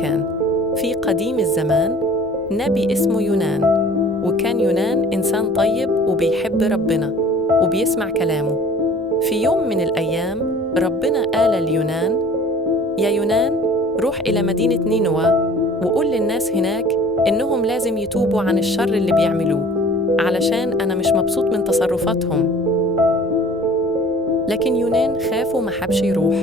مكان. في قديم الزمان نبي اسمه يونان، وكان يونان إنسان طيب وبيحب ربنا وبيسمع كلامه. في يوم من الأيام ربنا قال ليونان: يا يونان، روح إلى مدينة نينوى وقول للناس هناك إنهم لازم يتوبوا عن الشر اللي بيعملوه، علشان أنا مش مبسوط من تصرفاتهم. لكن يونان خاف وما حبش يروح،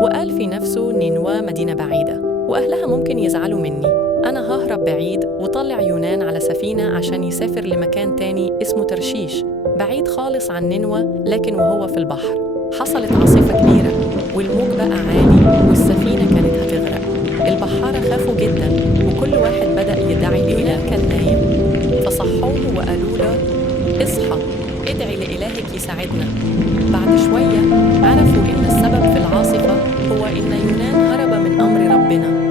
وقال في نفسه: نينوى مدينة بعيدة وأهلها ممكن يزعلوا مني، أنا ههرب بعيد. وطلع يونان على سفينة عشان يسافر لمكان تاني اسمه ترشيش، بعيد خالص عن نينوى. لكن وهو في البحر حصلت عاصفة كبيرة والموج بقى عالي والسفينة كانت هتغرق. البحارة خافوا جدا وكل واحد بدأ يدعي. يونان كان نايم، فصحوه وقالوا له: اصحى، ادعي لإلهك يساعدنا. بعد شوية عرفوا إن السبب في العاصفة هو إن يونان هرب من أمر ربنا،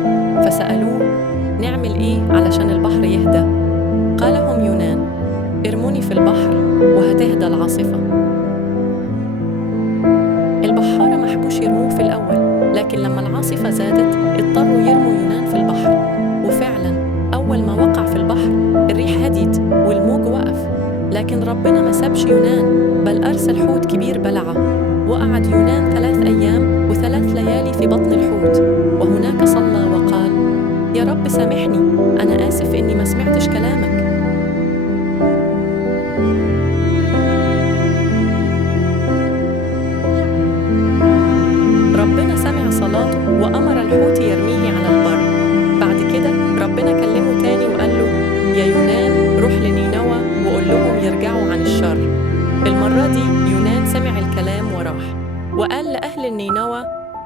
فسألوه: نعمل إيه علشان البحر يهدى؟ قال لهم يونان: ارموني في البحر وهتهدى العاصفة. البحارة ما حبوش يرموه في الأول، لكن لما العاصفة زادت اضطروا يرموا يونان في البحر. وفعلا أول ما وقع في البحر الريح هديت والموج وقف. لكن ربنا ما سابش يونان، بل أرسل حوت كبير بلعه، وقعد يونان 3 أيام و3 ليالي في بطن الحوت. وهناك صلى وقال: يا رب سامحني، أنا آسف إني ما سمعتش كلامك. ربنا سمع صلاته وأمر الحوت يرميه على البر. بعد كده ربنا كلمه تاني وقال له: يا يونان، روح لنينوى وقول لهم يرجعوا عن الشر. المرة دي يونان سمع الكلام وراح وقال لأهل النينوى: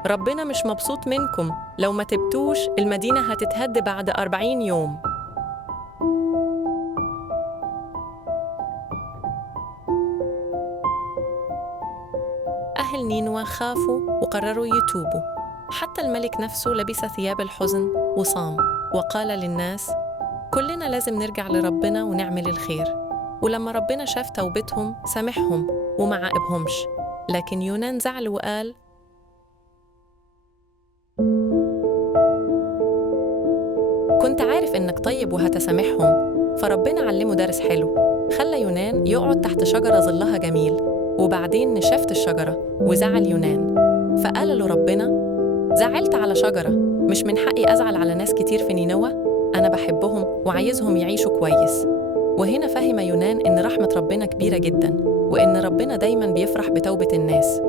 ربنا مش مبسوط منكم، لو ما تبتوش المدينة هتتهد بعد 40 يوم. أهل نينوى خافوا وقرروا يتوبوا. حتى الملك نفسه لبس ثياب الحزن وصام وقال للناس: كلنا لازم نرجع لربنا ونعمل الخير. ولما ربنا شاف توبتهم سامحهم وما عاقبهمش. لكن يونان زعل وقال: كنت عارف إنك طيب وهتسامحهم. فربنا علمه درس حلو، خلى يونان يقعد تحت شجرة ظلها جميل. وبعدين نشفت الشجرة وزعل يونان، فقال له ربنا: زعلت على شجرة، مش من حقي أزعل على ناس كتير في نينوى؟ أنا بحبهم وعايزهم يعيشوا كويس. وهنا فهم يونان إن رحمة ربنا كبيرة جدا، وإن ربنا دايماً بيفرح بتوبة الناس.